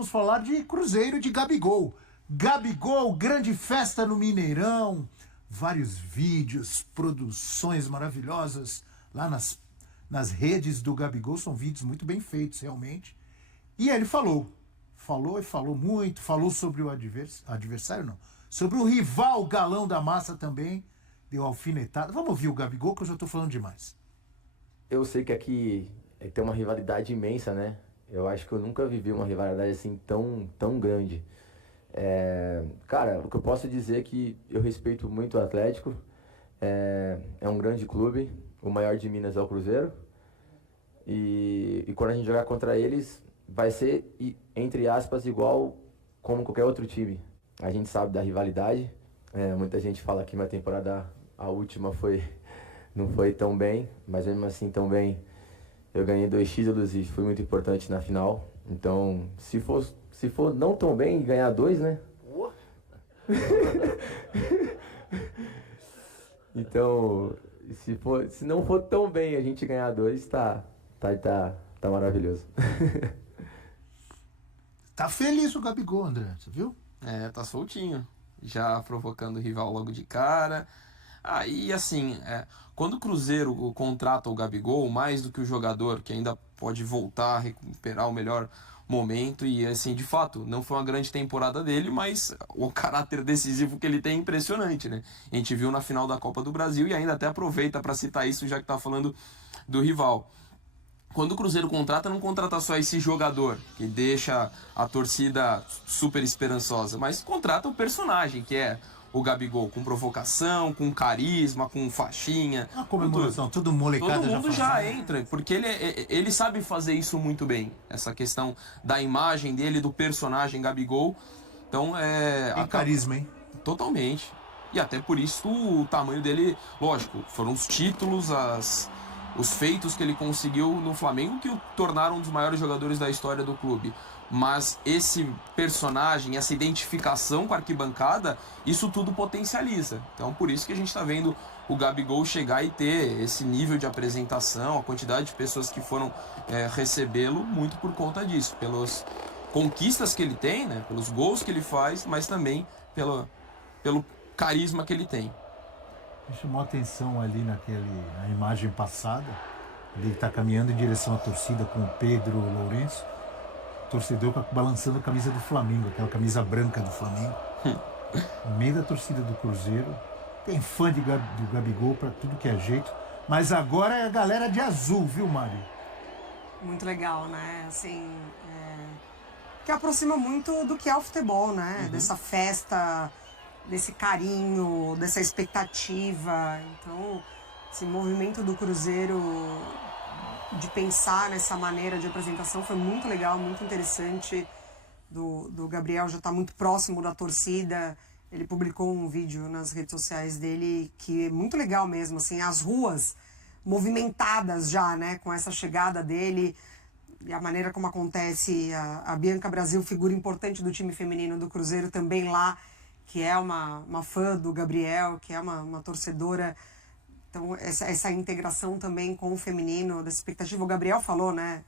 vamos falar de Cruzeiro de Gabigol. Gabigol, grande festa no Mineirão, vários vídeos, produções maravilhosas lá nas redes do Gabigol, são vídeos muito bem feitos, realmente. E ele falou muito, falou sobre o adversário, não, sobre o rival galão da massa também, deu alfinetada. Vamos ouvir o Gabigol, que eu já estou falando demais. Eu sei que aqui tem uma rivalidade imensa, né? Eu acho que eu nunca vivi uma rivalidade assim tão grande. Cara, o que eu posso dizer é que eu respeito muito o Atlético. É um grande clube, o maior de Minas é o Cruzeiro. E quando a gente jogar contra eles, vai ser, entre aspas, igual como qualquer outro time. A gente sabe da rivalidade. Muita gente fala que minha temporada, a última, não foi tão bem, mas mesmo assim tão bem. Eu ganhei 2 títulos e fui muito importante na final. Então, se for não tão bem, ganhar 2, né? Então, se não for tão bem a gente ganhar 2, tá maravilhoso. Tá feliz o Gabigol, André, você viu? Tá soltinho. Já provocando o rival logo de cara. E assim, quando o Cruzeiro contrata o Gabigol, mais do que o jogador, que ainda pode voltar a recuperar o melhor momento, e assim, de fato, não foi uma grande temporada dele, mas o caráter decisivo que ele tem é impressionante, né? A gente viu na final da Copa do Brasil e ainda até aproveita para citar isso, já que tá falando do rival. Quando o Cruzeiro contrata, não contrata só esse jogador, que deixa a torcida super esperançosa, mas contrata o personagem, que é o Gabigol, com provocação, com carisma, com faixinha. A comemoração, tudo molecada. Todo mundo já entra, porque ele sabe fazer isso muito bem. Essa questão da imagem dele, do personagem Gabigol. Então Tem carisma, hein? Totalmente. E até por isso o tamanho dele, lógico, foram os títulos, os feitos que ele conseguiu no Flamengo que o tornaram um dos maiores jogadores da história do clube. Mas esse personagem, essa identificação com a arquibancada, isso tudo potencializa. Então por isso que a gente está vendo o Gabigol chegar e ter esse nível de apresentação, a quantidade de pessoas que foram recebê-lo, muito por conta disso, pelas conquistas que ele tem, né, pelos gols que ele faz, mas também pelo carisma que ele tem. Me chamou a atenção ali na imagem passada, ele está caminhando em direção à torcida com o Pedro Lourenço, torcedor balançando a camisa do Flamengo, aquela camisa branca do Flamengo, no meio da torcida do Cruzeiro. Tem fã do Gabigol para tudo que é jeito, mas agora é a galera de azul, viu, Mari? Muito legal, né? Assim, que aproxima muito do que é o futebol, né? Dessa festa, desse carinho, dessa expectativa. Então, esse movimento do Cruzeiro de pensar nessa maneira de apresentação foi muito legal, muito interessante. Do Gabriel já está muito próximo da torcida. Ele publicou um vídeo nas redes sociais dele que é muito legal mesmo, assim, as ruas movimentadas já, né, com essa chegada dele e a maneira como acontece. A Bianca Brasil, figura importante do time feminino do Cruzeiro, também lá, que é uma fã do Gabriel, que é uma torcedora. Então, essa integração também com o feminino, dessa expectativa. O Gabriel falou, né,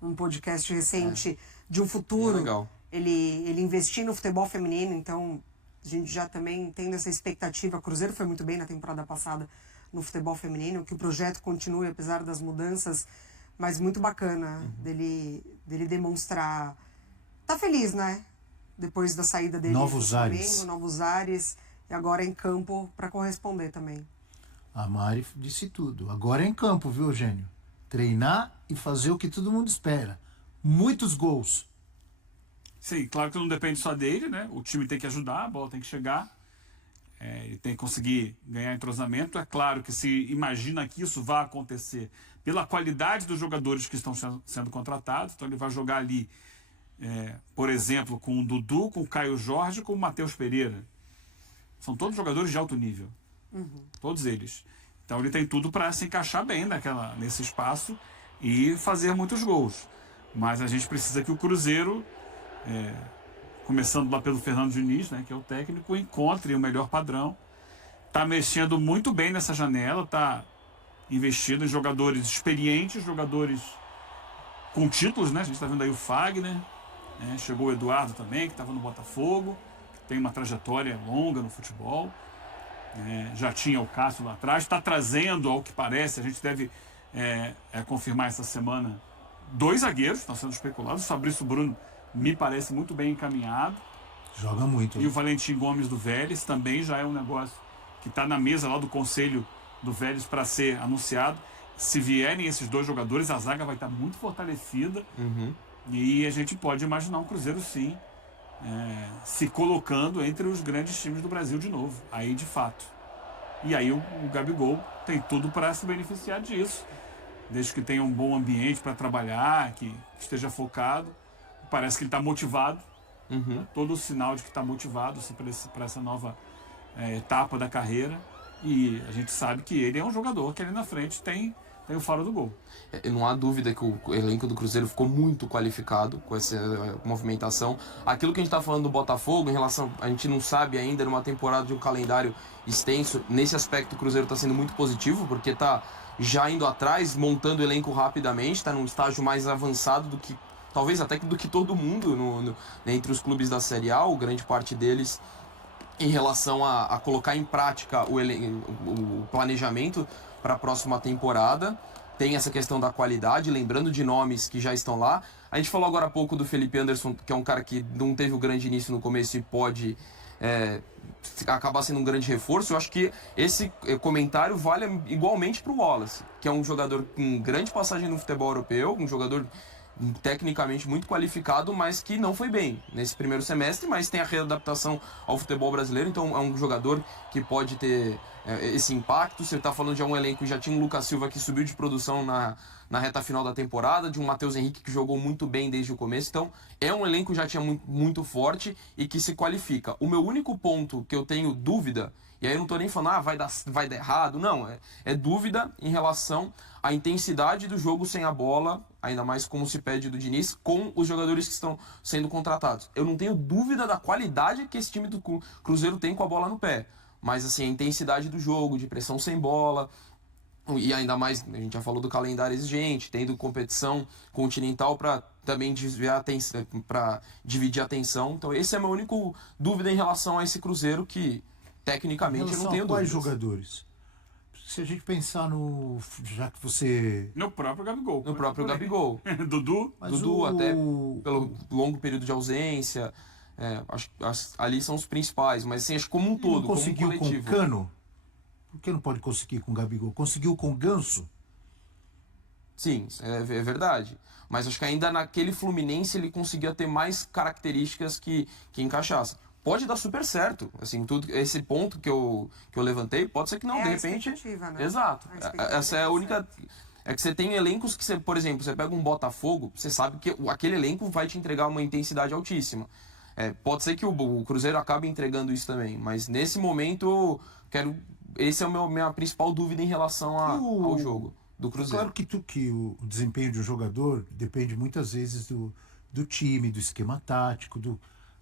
num podcast recente, de um futuro. Legal. Ele investir no futebol feminino, então a gente já também tendo essa expectativa. O Cruzeiro foi muito bem na temporada passada no futebol feminino, que o projeto continue, apesar das mudanças, mas muito bacana dele demonstrar. Tá feliz, né? Depois da saída dele Novos do Flamengo, ares. novos ares, e agora em campo para corresponder também. A Mari disse tudo. Agora é em campo, viu, Eugênio? Treinar e fazer o que todo mundo espera. Muitos gols. Sim, claro que não depende só dele, né? O time tem que ajudar, a bola tem que chegar. Ele tem que conseguir ganhar entrosamento. É claro que se imagina que isso vai acontecer pela qualidade dos jogadores que estão sendo contratados. Então ele vai jogar ali, por exemplo, com o Dudu, com o Caio Jorge, com o Matheus Pereira. São todos jogadores de alto nível. Todos eles. Então ele tem tudo para se encaixar bem nesse espaço e fazer muitos gols. Mas a gente precisa que o Cruzeiro, começando lá pelo Fernando Diniz, né, que é o técnico, encontre o melhor padrão. Está mexendo muito bem nessa janela, está investindo em jogadores experientes, jogadores com títulos, né? A gente está vendo aí o Fagner, né? Chegou o Eduardo também, que estava no Botafogo, que tem uma trajetória longa no futebol. Já tinha o Cássio lá atrás, está trazendo, ao que parece, a gente deve confirmar essa semana, 2 zagueiros estão sendo especulados. O Fabrício Bruno me parece muito bem encaminhado. Joga muito. E o Valentim Gomes do Vélez também já é um negócio que está na mesa lá do Conselho do Vélez para ser anunciado. Se vierem esses 2 jogadores, a zaga vai estar muito fortalecida. E a gente pode imaginar um Cruzeiro, sim, se colocando entre os grandes times do Brasil de novo. Aí, de fato. E aí o Gabigol tem tudo para se beneficiar disso. Desde que tenha um bom ambiente para trabalhar, que esteja focado. Parece que ele está motivado. Todo o sinal de que está motivado para essa nova etapa da carreira. E a gente sabe que ele é um jogador que ali na frente tem o faro do gol. Não há dúvida que o elenco do Cruzeiro ficou muito qualificado com essa movimentação. Aquilo que a gente está falando do Botafogo, em relação, a gente não sabe ainda, numa temporada de um calendário extenso, nesse aspecto o Cruzeiro está sendo muito positivo, porque está já indo atrás, montando o elenco rapidamente, está num estágio mais avançado do que, talvez até do que todo mundo entre os clubes da Série A, ou grande parte deles, em relação a colocar em prática o planejamento para a próxima temporada. Tem essa questão da qualidade, lembrando de nomes que já estão lá. A gente falou agora há pouco do Felipe Anderson, que é um cara que não teve o grande início no começo e pode acabar sendo um grande reforço. Eu acho que esse comentário vale igualmente para o Wallace, que é um jogador com grande passagem no futebol europeu, um jogador tecnicamente muito qualificado, mas que não foi bem nesse primeiro semestre, mas tem a readaptação ao futebol brasileiro, então é um jogador que pode ter esse impacto. Você está falando de um elenco que já tinha um Lucas Silva que subiu de produção na reta final da temporada, de um Matheus Henrique que jogou muito bem desde o começo, então é um elenco que já tinha muito forte e que se qualifica. O meu único ponto que eu tenho dúvida, e aí eu não estou nem falando, vai dar errado, não, é dúvida em relação à intensidade do jogo sem a bola, ainda mais como se pede do Diniz, com os jogadores que estão sendo contratados. Eu não tenho dúvida da qualidade que esse time do Cruzeiro tem com a bola no pé, mas assim, a intensidade do jogo, de pressão sem bola, e ainda mais, a gente já falou do calendário exigente, tendo competição continental para também desviar para dividir a atenção. Então esse é a minha única dúvida em relação a esse Cruzeiro, que tecnicamente eu não tenho dúvidas. Quais jogadores? Se a gente pensar já que você... No próprio Gabigol. No próprio Gabigol. Dudu. Até pelo longo período de ausência. Acho que ali são os principais, mas assim, acho como um todo, não conseguiu como um coletivo. Com Cano? Por que não pode conseguir com o Gabigol? Conseguiu com o Ganso? Sim, é verdade. Mas acho que ainda naquele Fluminense ele conseguia ter mais características que encaixassem. Pode dar super certo, assim, tudo esse ponto que eu levantei, pode ser que não, de repente... Né? Exato. Essa é a única... É que você tem elencos que você, por exemplo, você pega um Botafogo, você sabe que aquele elenco vai te entregar uma intensidade altíssima. Pode ser que o Cruzeiro acabe entregando isso também, mas nesse momento, esse é minha principal dúvida em relação ao jogo do Cruzeiro. Claro que o desempenho de um jogador depende muitas vezes do time, do esquema tático,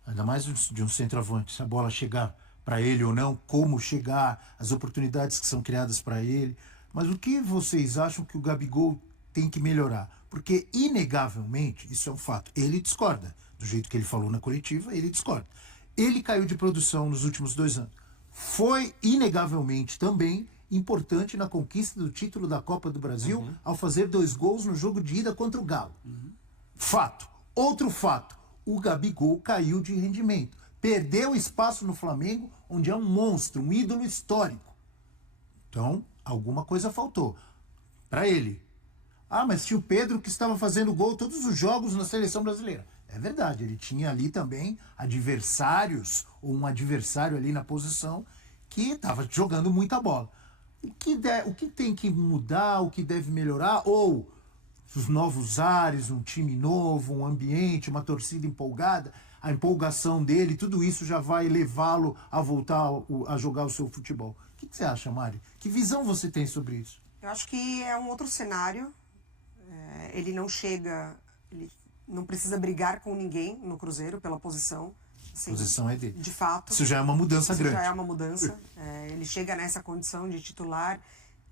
ainda mais de um centroavante, se a bola chegar para ele ou não, como chegar, as oportunidades que são criadas para ele. Mas o que vocês acham que o Gabigol tem que melhorar? Porque, inegavelmente, isso é um fato, ele discorda. Do jeito que ele falou na coletiva, ele discorda. Ele caiu de produção nos últimos 2 anos. Foi, inegavelmente, também importante na conquista do título da Copa do Brasil, ao fazer 2 gols no jogo de ida contra o Galo. Fato. Outro fato. O Gabigol caiu de rendimento. Perdeu espaço no Flamengo, onde é um monstro, um ídolo histórico. Então, alguma coisa faltou para ele. Mas tinha o Pedro que estava fazendo gol todos os jogos na seleção brasileira. É verdade, ele tinha ali também adversários, ou um adversário ali na posição, que estava jogando muita bola. O que tem que mudar, o que deve melhorar, ou os novos ares, um time novo, um ambiente, uma torcida empolgada, a empolgação dele, tudo isso já vai levá-lo a voltar a jogar o seu futebol. O que você acha, Mari? Que visão você tem sobre isso? Eu acho que é um outro cenário. Ele não chega, ele não precisa brigar com ninguém no Cruzeiro pela posição. Assim, a posição é dele. De fato. Isso já é uma mudança grande. Isso já é uma mudança. Ele chega nessa condição de titular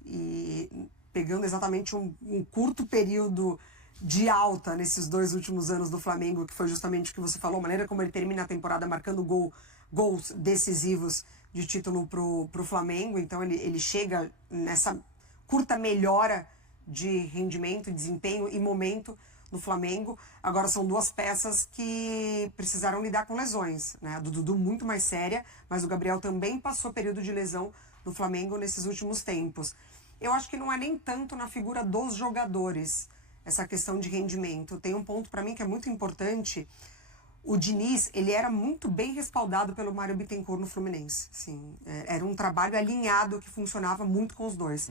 e pegando exatamente um curto período de alta nesses 2 últimos anos do Flamengo, que foi justamente o que você falou, a maneira como ele termina a temporada marcando gols decisivos de título pro Flamengo. Então ele chega nessa curta melhora de rendimento, desempenho e momento no Flamengo. Agora são 2 peças que precisaram lidar com lesões, né? A do Dudu muito mais séria, mas o Gabriel também passou período de lesão no Flamengo nesses últimos tempos. Eu acho que não é nem tanto na figura dos jogadores essa questão de rendimento. Tem um ponto para mim que é muito importante. O Diniz, ele era muito bem respaldado pelo Mário Bittencourt no Fluminense. Assim, era um trabalho alinhado que funcionava muito com os dois.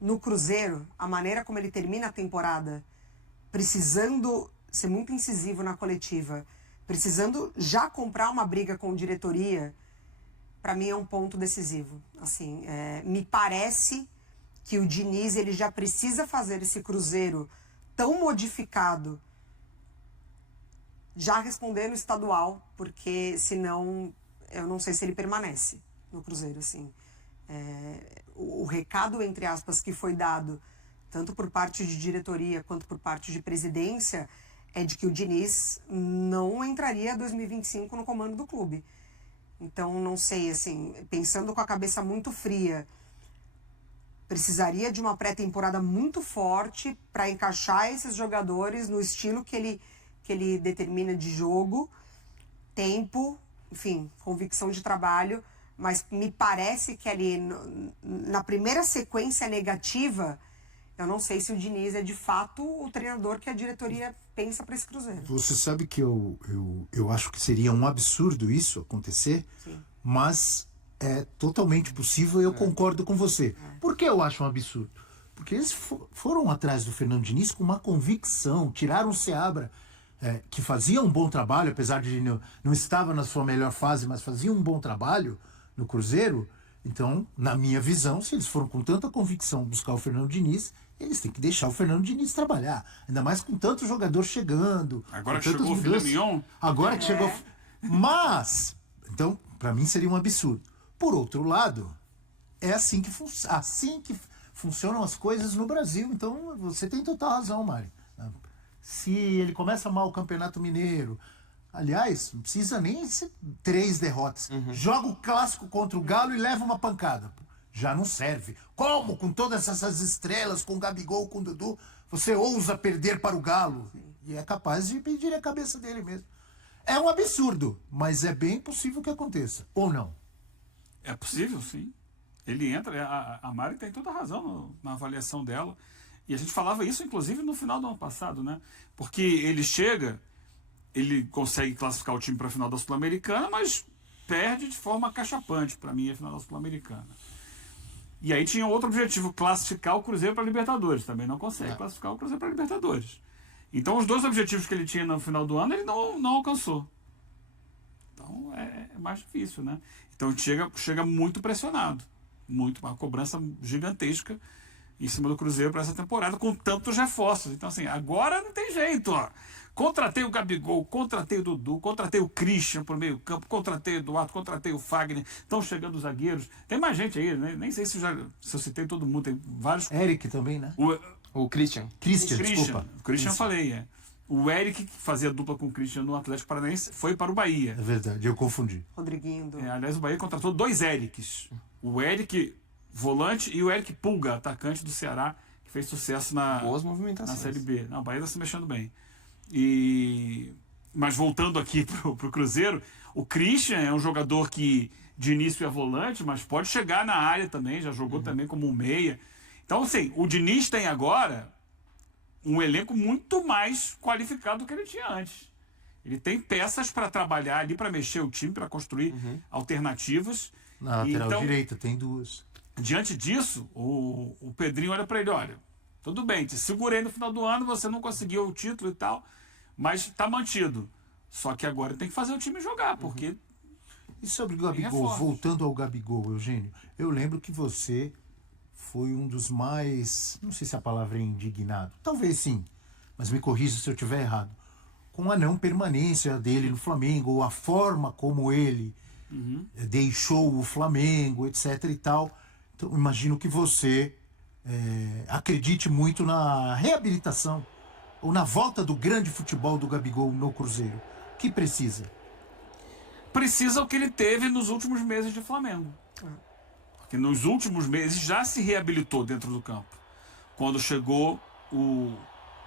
No Cruzeiro, a maneira como ele termina a temporada, precisando ser muito incisivo na coletiva, precisando já comprar uma briga com diretoria, para mim é um ponto decisivo. Assim, me parece que o Diniz ele já precisa fazer esse Cruzeiro tão modificado, já respondendo estadual, porque senão eu não sei se ele permanece no Cruzeiro. Assim. O recado, entre aspas, que foi dado tanto por parte de diretoria quanto por parte de presidência é de que o Diniz não entraria em 2025 no comando do clube. Então, não sei, assim, pensando com a cabeça muito fria, precisaria de uma pré-temporada muito forte para encaixar esses jogadores no estilo que ele determina de jogo, tempo, enfim, convicção de trabalho, mas me parece que ali na primeira sequência negativa, eu não sei se o Diniz é de fato o treinador que a diretoria pensa para esse Cruzeiro. Você sabe que eu acho que seria um absurdo isso acontecer, Sim. mas é totalmente possível e eu concordo com você. Por que eu acho um absurdo? Porque eles foram atrás do Fernando Diniz com uma convicção, tiraram o Seabra, que fazia um bom trabalho, apesar de não estava na sua melhor fase, mas fazia um bom trabalho no Cruzeiro. Então, na minha visão, se eles foram com tanta convicção buscar o Fernando Diniz, eles têm que deixar o Fernando Diniz trabalhar. Ainda mais com tanto jogador chegando. Agora com que chegou o filé mignon. Agora que chegou... Mas, então, para mim seria um absurdo. Por outro lado, é assim que funcionam as coisas no Brasil. Então, você tem total razão, Mari. Se ele começa mal o Campeonato Mineiro... Aliás, não precisa nem ser 3 derrotas. Joga o clássico contra o Galo e leva uma pancada. Já não serve. Como? Com todas essas estrelas, com o Gabigol, com o Dudu, você ousa perder para o Galo? E é capaz de pedir a cabeça dele mesmo. É um absurdo, mas é bem possível que aconteça. Ou não? É possível, sim. Ele entra, a Mari tem toda a razão na avaliação dela. E a gente falava isso, inclusive, no final do ano passado, né? Porque ele chega, ele consegue classificar o time para a final da Sul-Americana, mas perde de forma acachapante, para mim, a final da Sul-Americana. E aí tinha outro objetivo, classificar o Cruzeiro para a Libertadores. Também não consegue classificar o Cruzeiro para a Libertadores. Então, os 2 objetivos que ele tinha no final do ano, ele não alcançou. Então, é mais difícil, né? Então, chega muito pressionado. Uma cobrança gigantesca em cima do Cruzeiro para essa temporada, com tantos reforços. Então, assim, agora não tem jeito, ó. Contratei o Gabigol, contratei o Dudu, contratei o Christian por meio campo, contratei o Eduardo, contratei o Fagner, estão chegando os zagueiros. Tem mais gente aí, né? Nem sei se eu citei todo mundo, tem vários... Eric também, né? O Christian. Desculpa. O Christian eu falei, O Eric, que fazia dupla com o Christian no Atlético Paranaense, foi para o Bahia. É verdade, eu confundi. Rodriguinho. Aliás, o Bahia contratou 2 Erics. O Eric, volante, e o Eric Pulga, atacante do Ceará, que fez sucesso Boas na movimentações. Série B. Não, o Bahia está se mexendo bem. Mas voltando aqui pro Cruzeiro, o Christian é um jogador que de início é volante, mas pode chegar na área também, já jogou também como um meia. Então, assim, o Diniz tem agora um elenco muito mais qualificado do que ele tinha antes. Ele tem peças para trabalhar ali, para mexer o time, para construir alternativas. Na lateral então, direita tem 2. Diante disso, o Pedrinho olha para ele, olha, tudo bem, te segurei no final do ano, você não conseguiu o título e tal, mas está mantido. Só que agora tem que fazer o time jogar, porque... E sobre o Gabigol, voltando ao Gabigol, Eugênio, eu lembro que você foi um dos mais, não sei se a palavra é indignado, talvez sim, mas me corrija se eu estiver errado, com a não permanência dele no Flamengo, ou a forma como ele deixou o Flamengo, etc e tal. Então, imagino que você acredite muito na reabilitação ou na volta do grande futebol do Gabigol no Cruzeiro? O que precisa? Precisa o que ele teve nos últimos meses de Flamengo. Porque nos últimos meses já se reabilitou dentro do campo. Quando chegou o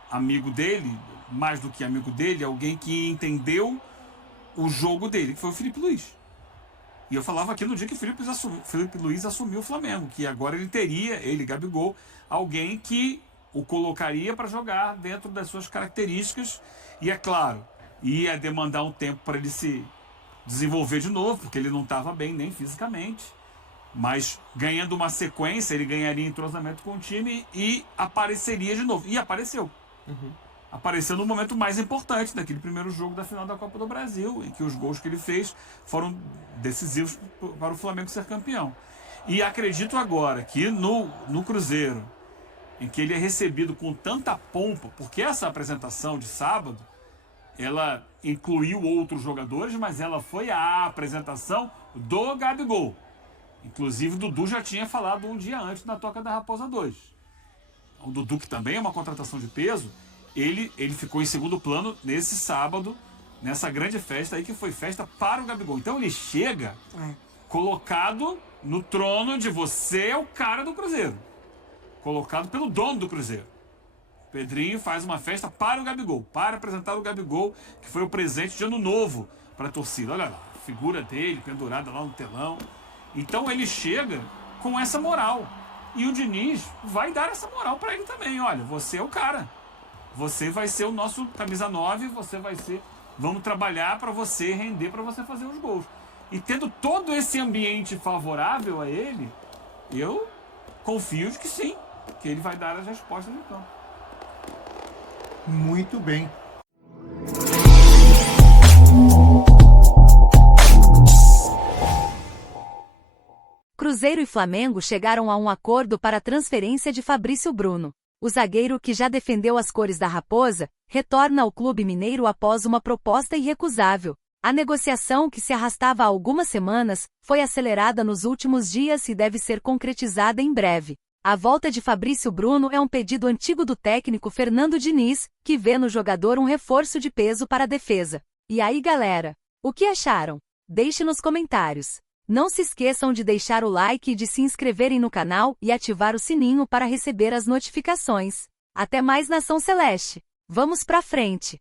amigo dele, mais do que amigo dele, alguém que entendeu o jogo dele, que foi o Felipe Luiz. E eu falava aqui no dia que o Felipe Luiz assumiu o Flamengo, que agora ele teria, ele, Gabigol, alguém que o colocaria para jogar dentro das suas características. E é claro, ia demandar um tempo para ele se desenvolver de novo, porque ele não estava bem nem fisicamente. Mas ganhando uma sequência, ele ganharia entrosamento com o time e apareceria de novo. E apareceu. Apareceu no momento mais importante daquele primeiro jogo da final da Copa do Brasil, em que os gols que ele fez foram decisivos para o Flamengo ser campeão. E acredito agora que no Cruzeiro, em que ele é recebido com tanta pompa, porque essa apresentação de sábado, ela incluiu outros jogadores, mas ela foi a apresentação do Gabigol. Inclusive, o Dudu já tinha falado um dia antes na Toca da Raposa 2. O Dudu, que também é uma contratação de peso, ele ficou em segundo plano nesse sábado, nessa grande festa aí, que foi festa para o Gabigol. Então ele chega colocado no trono de você é o cara do Cruzeiro. Colocado pelo dono do Cruzeiro. Pedrinho faz uma festa para o Gabigol, para apresentar o Gabigol, que foi o presente de ano novo para a torcida. Olha lá, a figura dele pendurada lá no telão. Então ele chega com essa moral. E o Diniz vai dar essa moral para ele também. Olha, você é o cara. Você vai ser o nosso camisa 9, você vai ser... Vamos trabalhar para você render, para você fazer os gols. E tendo todo esse ambiente favorável a ele, eu confio de que sim, que ele vai dar as respostas no campo. Muito bem. Cruzeiro e Flamengo chegaram a um acordo para a transferência de Fabrício Bruno. O zagueiro, que já defendeu as cores da Raposa, retorna ao clube mineiro após uma proposta irrecusável. A negociação, que se arrastava há algumas semanas, foi acelerada nos últimos dias e deve ser concretizada em breve. A volta de Fabrício Bruno é um pedido antigo do técnico Fernando Diniz, que vê no jogador um reforço de peso para a defesa. E aí, galera? O que acharam? Deixe nos comentários. Não se esqueçam de deixar o like e de se inscreverem no canal e ativar o sininho para receber as notificações. Até mais, Nação Celeste! Vamos pra frente!